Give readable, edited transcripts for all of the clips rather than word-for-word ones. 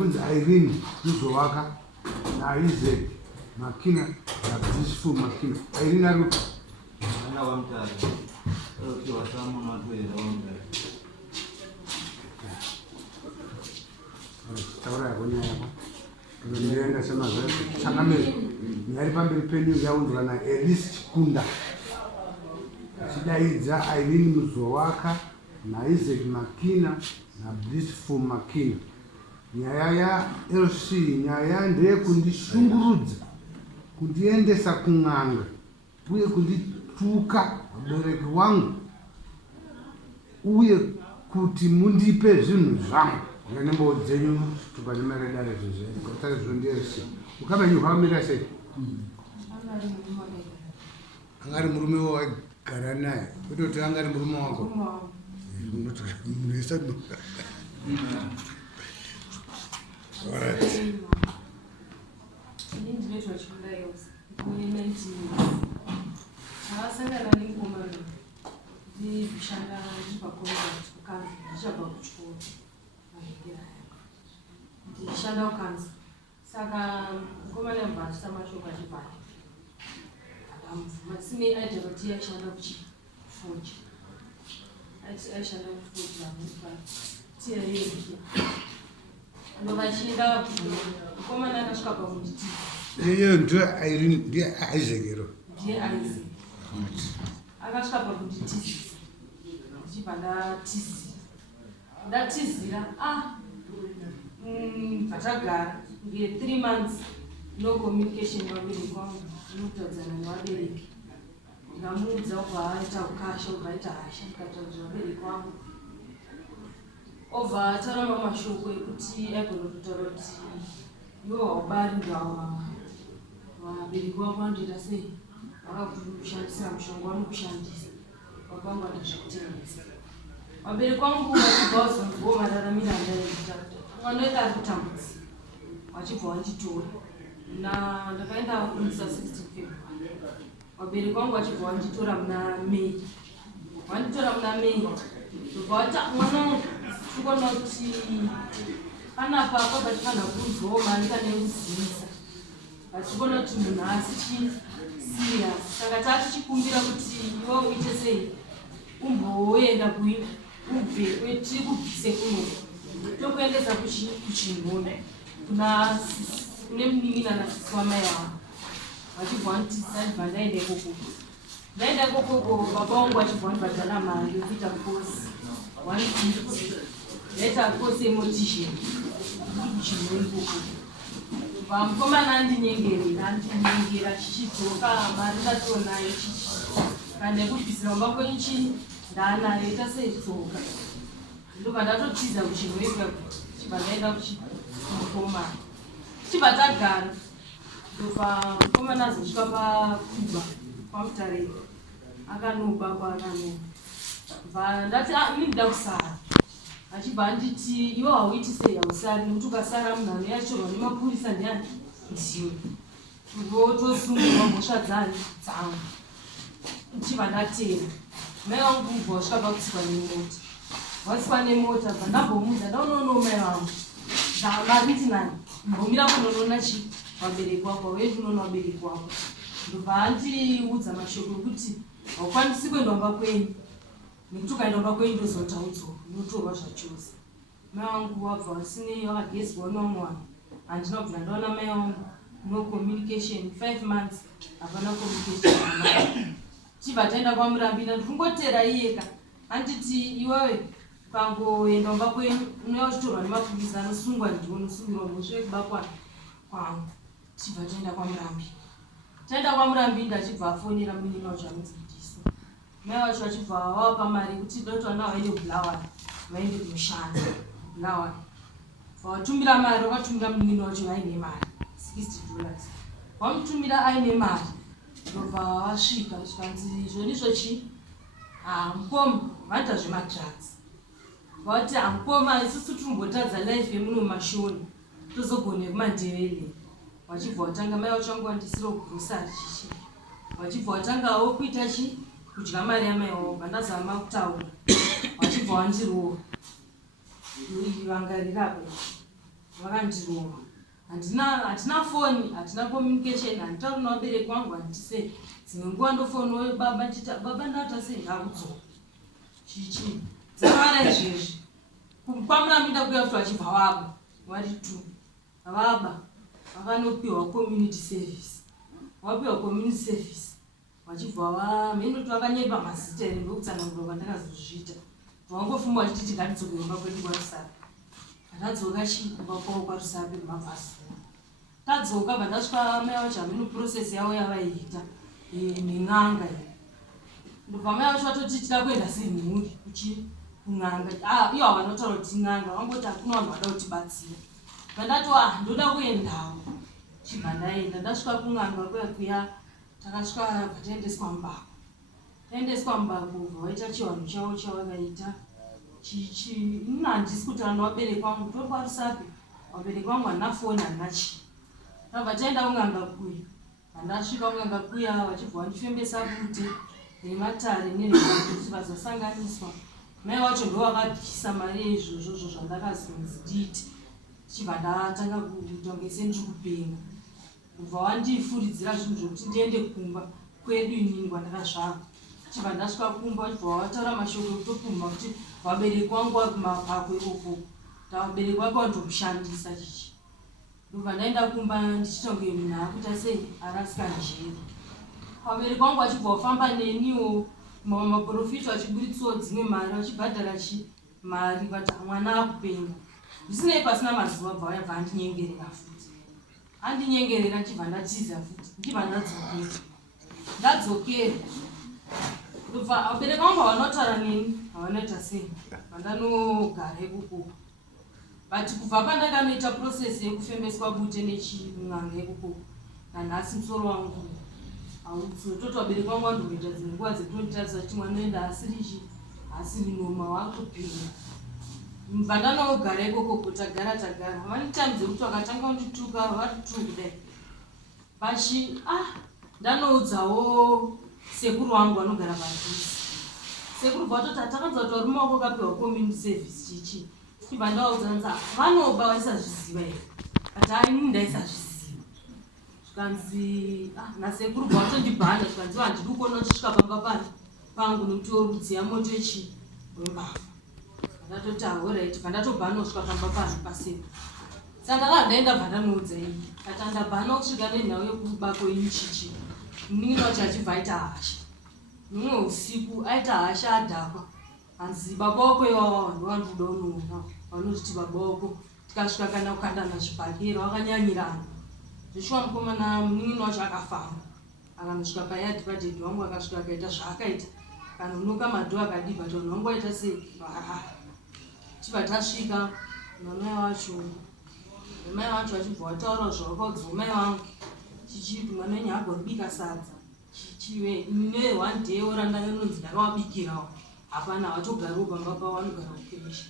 kunzi Irene Muzowaka Naye Makina Beautiful Makina Irene ari ana wamtari oke wasamu matwera wamtari taura yako nyaya yako ndienda sema zote chakamiri nyari pamberi penyu yaunzwa na Elise Chikunda chidaidza Irene Muzowaka Naye Makina na Beautiful Makina. Nyaya ya LC nyaya ndeyekundishungurudza kundiendesa KuNánga uye kundituka vabereki wangu uye kuti mundipe zvinhu zvangu nembo dzenyu tukanemaredare zvozvekotare zvondielc ukamenyu hwamira sei angari murume waigara naye kwete kuti angari murume wako Alright. Novachinda komana kasvika pamuti iyo ndio Irene ndiye Isaac ndiye Isaac akasvika pakunditiza ndichibva ndatizira patagara nge3 months no communication nevabereki vangu inotadzana nevabereki ndamuudza ubva aita ukasha ubva aita hasha ndikataudza vabereki vangu over tarama mashoko ekuti agona kutaura kuti iwo haubari ngawa vabereki vako vanotoita sei vakakushandisira mushonga vanokushandisa vapangu vandazvikutengesa vabereki vangu vachibva vazonziwo mararamiro andaita vanoita ari kutambudzi vachibva vanditora ndakaenda kunisa 16 February vabereki vangu vachibva vanditora muna May ndobvata mwana tikona kuti panapa pabatifanha kunzwawo manika nekuzivisa vatikona kuti munhu asi serious saka tatichikumbira kuti iwe uite sei umboenda ubve tiri kubvise kuno tokuendesa kuchingoni kune munin'ina nasisi wamai wavo vachibva vandibva ndaenda ikoko baba vangu vachibva vandibhadhara mari yokuita kosi 150 leta kosi emotician kuchingoni ikoko vamukomana andinyengerera chichidzoka mari ndatonayo chichi kana ekubvisira mumba kwenyu chii ndanayo ita seidzoka ndobva ndatotiza kuchingoni ikoko chibva ndaenda kumukomana chibva tagara ndobva mukomana azosvika pakuba kwaMutare Akanoba kwaAkanoba ndati ini ndida kusara achibva anditi iwe hauiti sei hausari nekuti ukasara munhu anoyatorwa nemapurisa ndiani ndiwe votosungirwa mhosva dzangu ndichibva ndatera mai vangu ubva wasvika pakutsikwa nemota watsikwa nemota bva ndambomuudza ndaunoonawo mai vangu ndamariti nani mbomira kunonoona chi vabereki wako auendi unoona vabereki wako ndobva andiudza mashoko ekuti haukwanisi kuenda kumba kwenyu nekuti ukaenda kumba kwenyu ndozotaudzwa unotorwa zvachose mai vangu wabva wasinei wakagezwa nevamwe vanhu handina kubvira ndaona mai vangu no communication 5 months hapana communication chibva taenda kwaMurambi ndikungotera iyeka anditi iwewe ukangoenda kumba kwenyu unouya uchitorwa nemapurisa anosungwa ndiwo unosungirwa mhosva yekuba kwangu chibva taenda kwaMurambi ndachibva afonera munin'ina wacho anonzi Ndiso mai vacho vachibva vavapa mari yekuti dotwa navo vaende kubulawayo vaende kunoshanda kubulawayo vatumira mari vakatumira munin'ina wacho vaine mari $60 vamutumira aine mari ndobva vasvika zvikanzi izvonizvo chi mukoma vanoita zvemadrugs vati mukoma isusu tinombotadza life yemuno mumashoni tozogone kumandevele vachibva watanga mai vacho vangu vandisiro grosari chichi vachibva watangawo kuita chi kudya mari yamai wavo vandazama kutaura vachibva wandirowa vangarirapo vakandirova. Hatina foni, hatina communication, handitauri nawabereki wangu handisei. Dzimwe nguva ndofoniwo baba ndita baba ndata sei ndakudzoka. Chichi dzakana izvezvi. Kwamunaminda kuya kuti vachibva vaba vari tu. Vaba vakanopiwa community service. Wapiwa community service. Vachibva vamhendo kuti vakanyepa mazita ere ndokutsanangura kwandakazozviita. Vangofuma vachiti ngatidzoke kumba kwedu kwaRusape. Ndadzoka chikuba kwavo kwaRusape kumabvasi. Tadzoka vandasvika mai vacho hameno process yavo yavaiita nen'anga iyi. Ndobva mai vacho vatoti tida kuenda semhuri kuNánga. Ivo havanotaura kuti n'anga vangoti hakuna vanhu vada kutibatsira. Vandati ndoda kuendawo. Chibva ndaenda ndasvika kuNánga kuya takasvika vataendeswa Mbako. Taendeswa Mbako vaita chivanhu chavo chavakaita. Handisi kuti vanhu vabereki vangu tori kwaRusape. Vabereki vangu handina foni handina chii. Tabva taenda kuNánga kuya. Vandasvika kuNánga kuya vachibva vandifembesa kuti neMatare nenhau vazosanganiswa. Mai vacho ndo vakadyisa mari yeizvozvo zvandakazonzi ndiite. Chibva ndatanga kutongese ndiri kupenga. Kubva wandifuridzira zvinhu zvokuti ndiende kumba kwedu inini kwandakazvarwa. Chibva ndasvika kumba vachibva vataura mashoko ekutopumha kuti vabereki vangu vari kumapako ikoko. Vabereki vake vandomushandisa chichi. Ndobva ndaenda kumba ndichitonge munhu akuita sei arasika njeri. Vabereki vangu vachibva vafamba neniwo maprofiti vachiburitsawo dzimwe mari vachibhadhara mari vati mwana akupenga. Zvisinei pasina mazuva bva vayabva andinyengerera futi. Andinyengerera chibva ndatiza futi. Ndibva ndadzokera. Ndobva vabereki vangu havanotaura neni havanoita sei. Vandanogara ikoko. But kubva pandakanoita process yekufembeswa bute nechiNánga ikoko. Nanhasi musoro wangu toti vabereki vangu vandoita dzimwe nguva dzekutotarisa kuti mwana uenda asiri noma wakutopinga. Mbva ndanogara ikoko tagara. Vane time dzekuti vakatanga kundituka vari tu kudai. Pashi ndanoudzawo sekuru wangu vanogara padhuze. Sekuru vatoti takanzwa kuti varume wako kapiwa community service chichi. Chibva ndavaudza vanoba vaisazviziva here. Kati inini ndaisazviziva. Zvikanzi nasekuru vatondibhanda zvikanzi handidi kuona uchisvika pamba pangu nokuti worudziya moto wembavha. Ndatoti alright vandatobhana kusvika pamba pangu pasekuru. Saka ndaenda vandanoudza iyi. Kati andabhana kusvika nenhau yekubako ini chichi. Munini wacho achibva aita hasha. Mumwe usiku aita hasha adhakwa. Hanzi baba wako iwawa ndowandoda unoona. Vanoti baba wako tikasvika kana kukandana zvibhakera wakanyanyirana. Zvishwa mukomana munini wacho akafamba. Akanosvika payadhi padhedhi wangu akasvika akaita zvaakaita. Kanonoka madho akadibha kuti vanhu vangu vaita sei. Chibva tasvika namai vacho. Mai vacho vachibva vataura zvavakaudza mai vangu. Chichiti mwana wenyu agoni kubika sadza. Chichiwe ine one day orandanonzi ndakavabikirawo. Hapana vatogarawo pamba pavo vanogara kukemisha.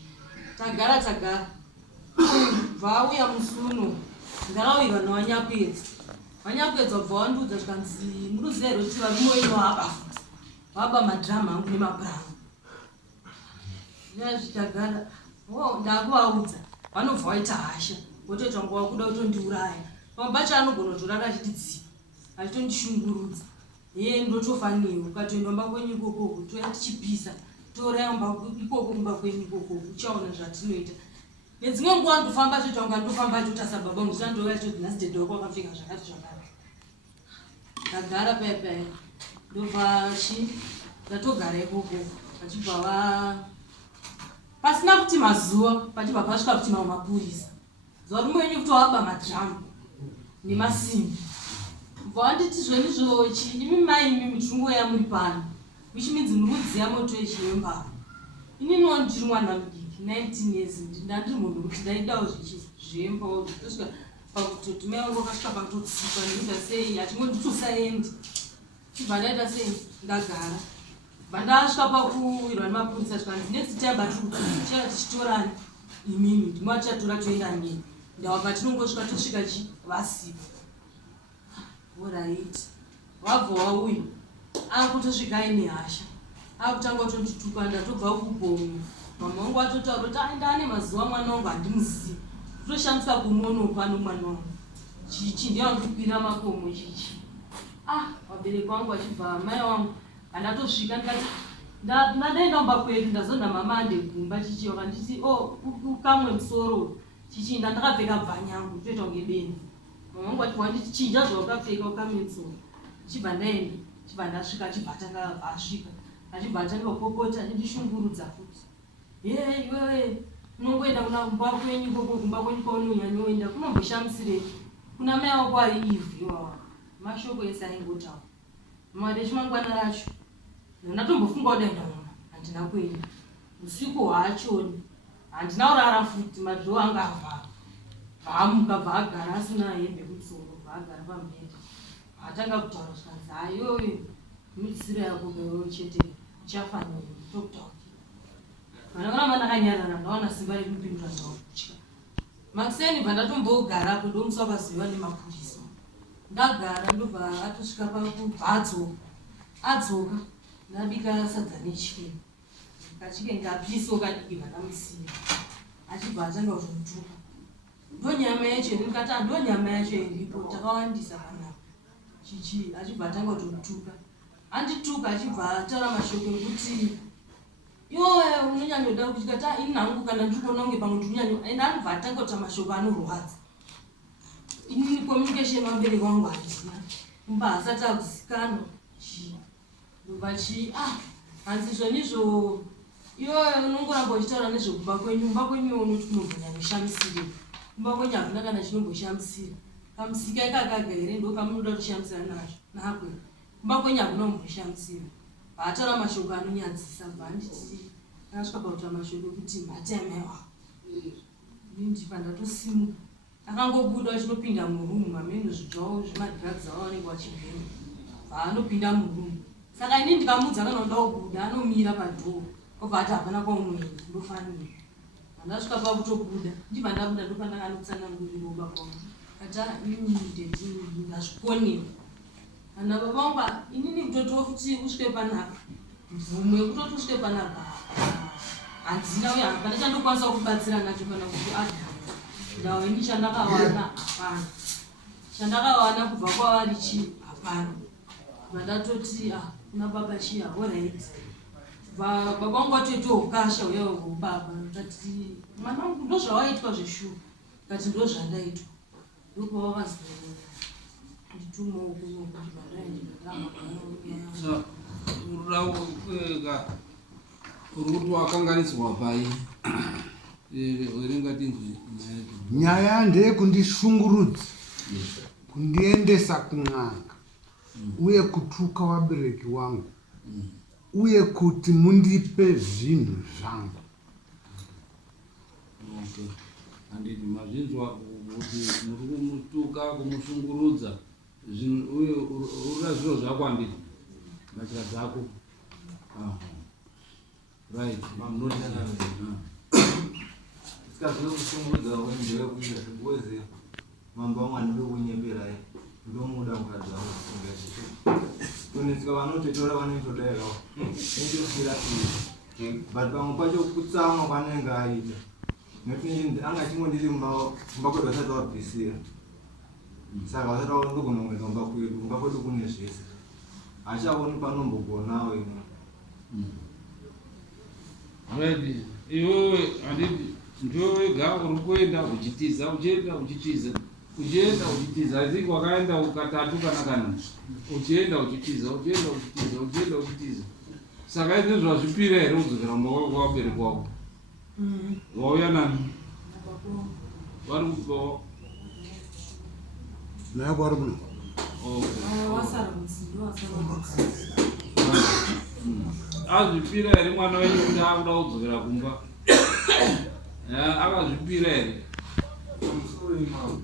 Tagara. Vauya musuno. Ndakawirwa naVanyakwedza. Vanyakwedza vabva vandiudza zvikanzi muruziva here kuti varume wenyu vaba futi. Vaba madhiramu angu nemapuranga. Ndazvitagara. Ndakuvaudza. Vanobva vaita hasha. Vototi vangu vakuda kutondiuraya. Pamwe pacho anogona kutorara achitidziva. Achitondishungurudza. Ndotofaniwo. Ukatoenda kumba kwenyu ikoko toya tichipisa. Touraya ikoko kumba kwenyu ikoko. Uchaona zvatinoita. Nedzimwe nguva ndofamba zvoita kunga ndofamba chotasa baba vangu zvandoya choti nhasi dhedhe wako wakapfeka zvakati. Ndagara paya. Ndobva ndatogara ikoko. Vachibva pasina kuti mazuva pachibva pasvika kuti mamwe mapurisa. Varume wenyu kuti waba madhiramu nemasimbi. Bva vanditi zvenizvo imi mai imi muchingoya muri pano. Which means murudziya moto wembavha. Inini ndiri mwana mudiki 19 years ndandiri munhu kuti ndaidawo zvembawo zvitosvika pakuti mai vangu vakasvika pakutotsipa ndinoita sei achingonditusaendi. Chibva ndaita sei ndagara. Bva ndasvika pakuwirwa nemapurisa zvikanzi next time batikuchera tichitorani imimi ndimwe tichatora toenda neni. Ndawabva tinongosvika tosvika vasipa. Alright. Wabva wauya. Akutosvika aine hasha. Akutanga kutondituka ndatobva kubhomu. Mama wangu atotaura kuti ndane mazuva mwana wangu handimuzivi. kutoshamisa kumono pano mwana chichi ndio andipira makomo chichi. Wabereki wangu achibva mai wangu andatosvika ndikati ndadaenda mba kwedu ndazonda mama andegumba chichi wakanditi ukamwe musoro chichi ndakapfeka bvanyangu toita kunge benzi. Mama wangu ati wanditi chinja zvawakapfeka ukamwe musoro. Chibva ndaenda chibva ndasvika achibva atanga asvika achibva atanga kokota ndishungurudza futi. Iwewe unongoenda kuna kumba kwenyu koko kumba kwenyu kwaunonyanyoenda kunomboshamisirei kuna mai wako aivhiwa mashoko ese aingotaura madeshi mangwana racho ndatombofunga kudaenda muna handina kuenda usiku hwachoni handina kurara futi madhoo anga avhara vaamuka bva agara asina hembe kumusoro bva agara pamubhedha atanga kutaura zvikanzi ayoyo mitsiro yako bewo chete uchafanira tokutaura vanakona mandakanyarara ndaona simba rekupindura ndakutya makuseni bva ndatombogarapo ndomuswa paziva nemapurisa ndagara ndobva atosvika pakubva adzoka ndabika sadza nechikeni kachikeni kapiso kadiki vandamusiya achibva atanga kuzontuka ndonyama yacho ndikati ndonyama yacho iripo takawandisa panapa chichi achibva atanga kutotuka andituka achibva ataura mashoko ekuti iwowe unonyanyoda kuchikata inhangu kana ndikuona kunge pamwe ndinyanyo ende anobva atanga kuta mashoko anorwadza inini communication wabereki wangu handina mba hasati akuzikanwa vachi hanzi zvonizvo iwowe unongoramba uchitaura nezvekumba kwenyu unoti kunombonyanyoshamisire kumba kwenyu hakuna kana chinomboshamisira kamusika ikakaga here ndo kamunoda kushamisira nazvo nakwe kumba kwenyu hakuna kumboshamisira ataura mashoko anonyadzisa bhanditi akasvika pakuta mashoko ekuti mhata yamaiwa ndibva ndatosimuka akangobuda achinopinda murumu mameno zvitsvawo zvemadrugs avo vanenge vachibhema vaanopinda murumu saka ini ndikamudza kana kuda kubuda anomira padhoo obva ati hapana kwaunoenda ndofanira vandasvika pakutobuda ndibva ndabuda ndopanda anotsanangurira baba wangu kata inideti ndazvikonewa ana baba wangu inini kutotiwo futi usvike panapa mvumo yekutoti usvike panapa handina uye hapana chandokwanisa kubatsira nacho kana kuti ndawo ini chandakawana hapana chandakawana kubva kwavari chi hapana vandatoti kuna baba chiya alright baba wangu watoitawo ukasha uyawo kubaba ndati mwana wangu ndozvawaitwa zveshuwa kati ndozvandaitwa ndopavakazi nditumawo kunokuti vandaendaurauka uruti wakanganiswa pai uringatinzi nyaya ndeyekundishungurudza kundiendesa KuNánga uye kutuka wabereki wangu uye kuti mundipe zvinhu zvangu. handiti mazvinzwa kuti muri kumutuka kumushungurudza uye urira zviro zvako handiti mbatya dzako right tikazvinokushungurudza wendewe kuita zvekuweze mambo wangu andide kunyembera ndomuda mukadzi wangu kunesika vanototora vanotodairawo nitosira but pamwe pacho kutsamwa kwanenge aita nekuti anga chingondiri mumba kwedu vasati vabvisira saka vasati vaondokunongeza mumba kwedu kune zvese achaoni panombogonawo imwe right iwewe handiti ndowega uri kuenda uchitiza uchienda uchitiza uchienda uchitiza I think wakaenda katatu kana uchienda uchitiza uchienda uchitiza uchienda uchitiza saka izvi zvazvipira here udzokera mumba wako wabereki wako wauya nani vari kupawo naye kwari kuno azvipira here mwana wenyu kuti akuda kudzokera kumba akazvipira here Sorry, Mom.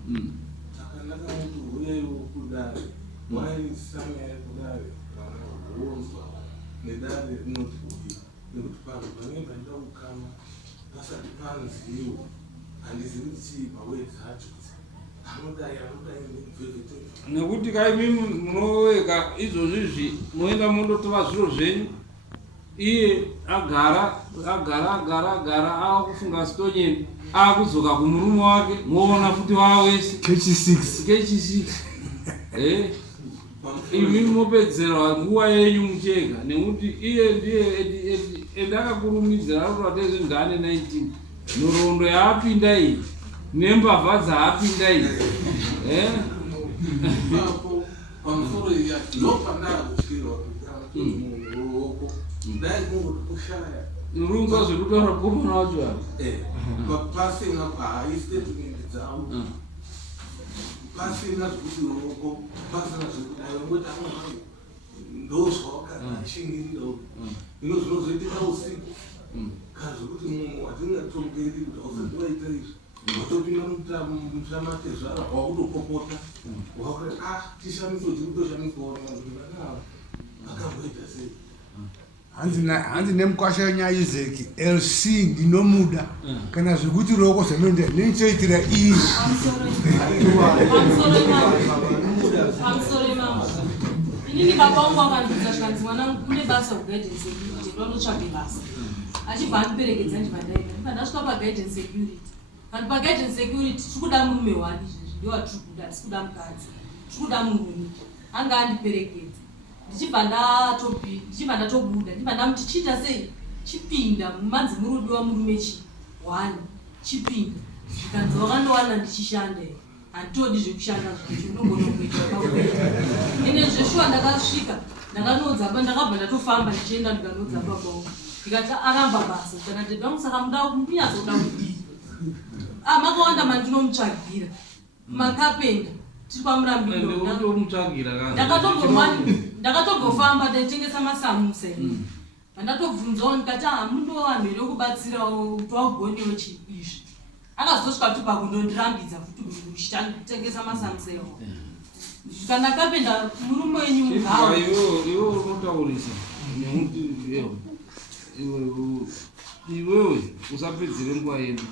Akanaka kuti uyeyo kuDare. Waisamira kuDare. Ounza. NeDare rinoti kuti nekuti vanhu vanenge vaida kukama vasati panziwo. Handizivi kuti chii pawedzi hacho kuti anodai nemvhevete. nekuti kaimi munoweka izvozvizvi moenda mondotova zviro zvenyu iye agara akufunga stonyeni akudzoka kumurume wake moona futi wawese kechi 6 imi mopedzera nguva yenyu muchega nekuti iye ndiye endakakurumidzira arikuratezve ndane 19 nhoroondo yaapinda iyi nembavha dzaapinda iyi pamusoro ndopandaakutyirwa ruoko ndaikungoti urunga zvekutaura komana wacho pasina haaistatement dzavo pasina zvekuti ruoko pasina zvekudai vangoti amwe ndozvawakana ashingirira ino zvinozoitika usiku kana zvekuti munhu watingatomukeri kuti ausati waita izvi watopinda mutamatezvara wakutopopota wakuti tishamiso tiri kutoshamisawo vanhu akamboita sei hanzi nemukwasha wenyayizeki LC ndinomuda kana zvekuti roko zvemende nenichoitira iyi inini baba wangu akandidza zvikanzi mwanangu kune basa kuguidance security ndonotsvake basa achibva andiperekedza ndibvandaenda ndandasvika paguidance security kandi paguidance security tiri kuda murume wani izvezvi ndiwatiri kuda tisi kuda mukadzi tiri kuda murume anga andiperekedza ndichibva ndatobuda ndibva ndamuti chiita sei chipinda manzi murudi wamurume wani chipinda zvikanzi wakandowana ndichishanda handitodi zvekushanda zvacho unogona kuita ene zveshuwa ndakasvika ndakanodzapa ndakabva ndatofamba ndichienda ndikanodzapa bao ndikati aramba basa kana tedangu saka munyatsoda kudii makawanda mandinomutsvagira makapenda tiri pamurambindo ndakatogofamba ndaitengesa masamusa ndatobvunzawo ndikati mundo vanhu here kubatsirawo twagonewo izvi akazosvika tupa kundondirambidza futi kutengesa masamusa iwo kana kapenda murume wenyu iwe unotaurisa nekuti iwewe usapedzere nguva yedu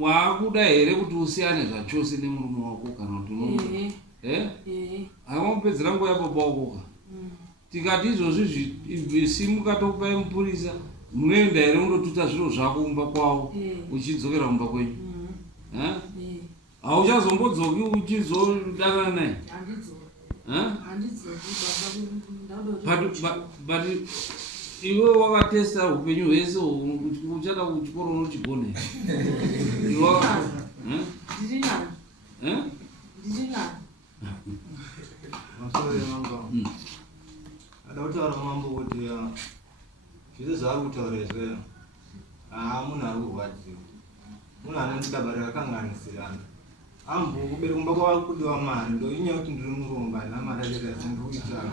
waakuda here kuti usiyane zvachose nemurume wako kana kuti haimapedzera nguva yababa wakoka tikati izvozvi simuka tokupai mupurisa munoenda here undotuta zviro zvako kumba kwavo uchidzokera kumba kwenyu hauchazombodzoki uchizodakana naye but iwe wakatesta upenyu hwese uchada kuchikoro unochigona ada kutaura mambo kuti zvese zvaari kutaura izveo munhu ari kurwadziwa munhu anendidabarira kanganisirana ambokubereka kumba kwavakudiwa mari ndo inyaya kuti ndiri muromba namari aderasindikuitaka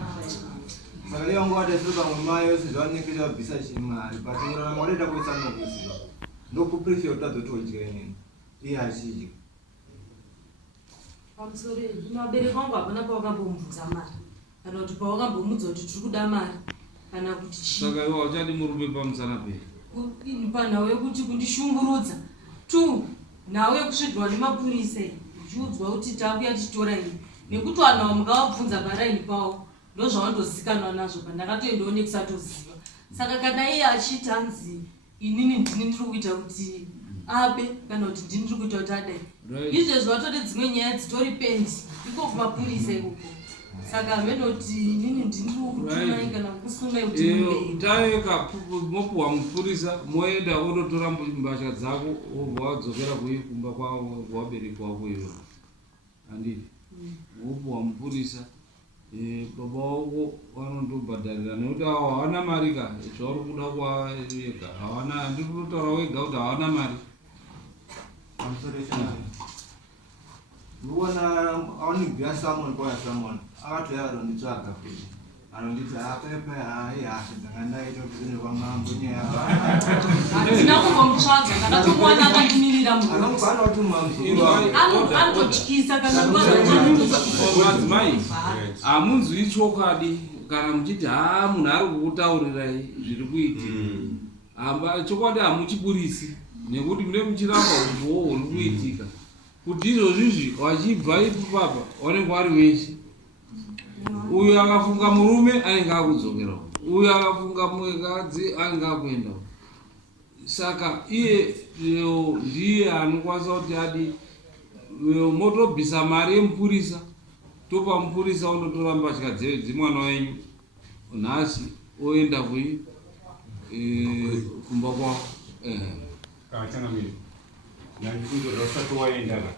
saka iye vangu vatesiri pamwe mai yose zvavanenge chavabvisa chimari but murarama wadaita kuisa nokuziva ndokuprefer kuti adzotiodya inini iye achidya pamusoro mabereko wangu hapana pawakambomubvunza mari kana kuti pawakambomudza kuti tiri kuda mari kana kuti saka iwe uchadi murume pamusana pei panhau yekuti kundishungurudza 2 nhau yekusvedwa nemapurisa uchiudzwa kuti takuya tichitora ini nekuti vanhu avo mukavabvunza paraini pavo ndozvavandozikanwa nazvo pandakatoendawo nekusatoziva saka kana iye achiti hanzi inini ndini ndiri kuita kuti abe kana kuti ndini ndiri kuita kuti adai izvezvi vatode dzimwe nyaya dzitori pendi iko kumapurisa ikoko saka venoti inini ndiri kutumai kana kusunai kuti taeka mopuhwa mupurisa moenda ondotora mbasha dzako obva wadzokera kumba kwavo wabereki wako iwe handiti wopuhwa mupurisa baba wako vanondobhadharira nekuti hawana mari ka zvauri kuda kwavega hawana handiri kutotaura wega kuti hawana mari ndikuona aonibhiya samoni kwaya samoni akatoya aronditsvaga kuti anonditi apepe hai hasi dzangandaita kuti zvinhu kwamambo nyaya handina kumbomutsvaga ndakatomuwana akandimirira anokufana kuti anototyisa kana madzimai hamunzwi chokwadi kana muchiti munhu ari kukutaurirai zviri kuitika chokwadi hamuchiburisi nekuti mune muchiramba umbowo huri kuitika kuti izvozvizvi wachibva ipapa wanenge wari weshe uyu akafunga murume anenge akudzokerawo uyo akafunga mukadzi angakuenda. Saka iye leo ndiye anokwanisa kuti adi motobvisa mari yemupurisa, topa mupurisa unotora mbatya dzemwana wenyu nhasi oenda kumba kwavo. Kachangamiri nandifundoda usati waendaka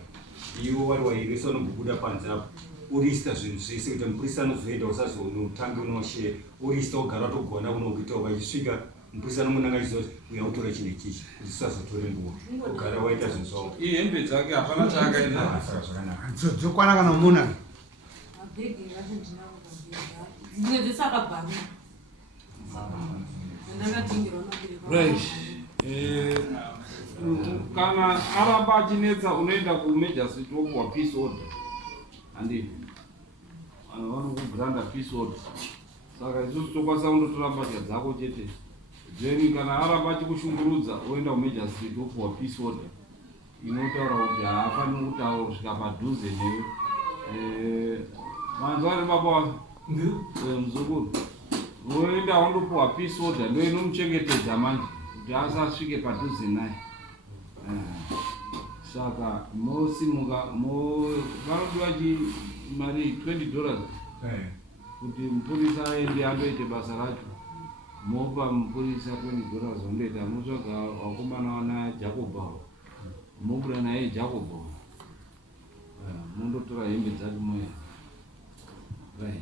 iwo wari wairisa unombobuda panze apo urista zvinhu zvese kuti mupurisa anozoenda usazonotange unoshe urista ogara togona kunokuita vachisvika mupurisa anomunanga chizozi uya utora chinhu ichichi kuti usazotore nguva ogara waita zvinhu zvavo. Ihembe dzake hapana chaakaenda zvakanaka dzokwana kana muna dzimwe dzese akabharwa right. Kana aramba achinetsa unoenda kumejasiti wopuwa peace order, handii vanokugiranda peace order. Saka isusu tokwanisa kundotora mbatya dzako chete, then kana aramba achikushungurudza oenda kumejasiti wopuwa peace order inotaura kuti haafaniri kutaura kusvika padhuze newe. Manzwa ari baba muzukuru, woenda wondopuwa peace order ndo inomuchengetedza manje kuti asasvike padhuze naye. Saka mosimuka vanodiwa mari $20 kuti mupurisa aende andoite basa racho. Mopa mupurisa $20 ondoita, motsvaga wakomana wana Jacoba, mobuda naye Jacoba, mondotora hembe dzake moya. Right.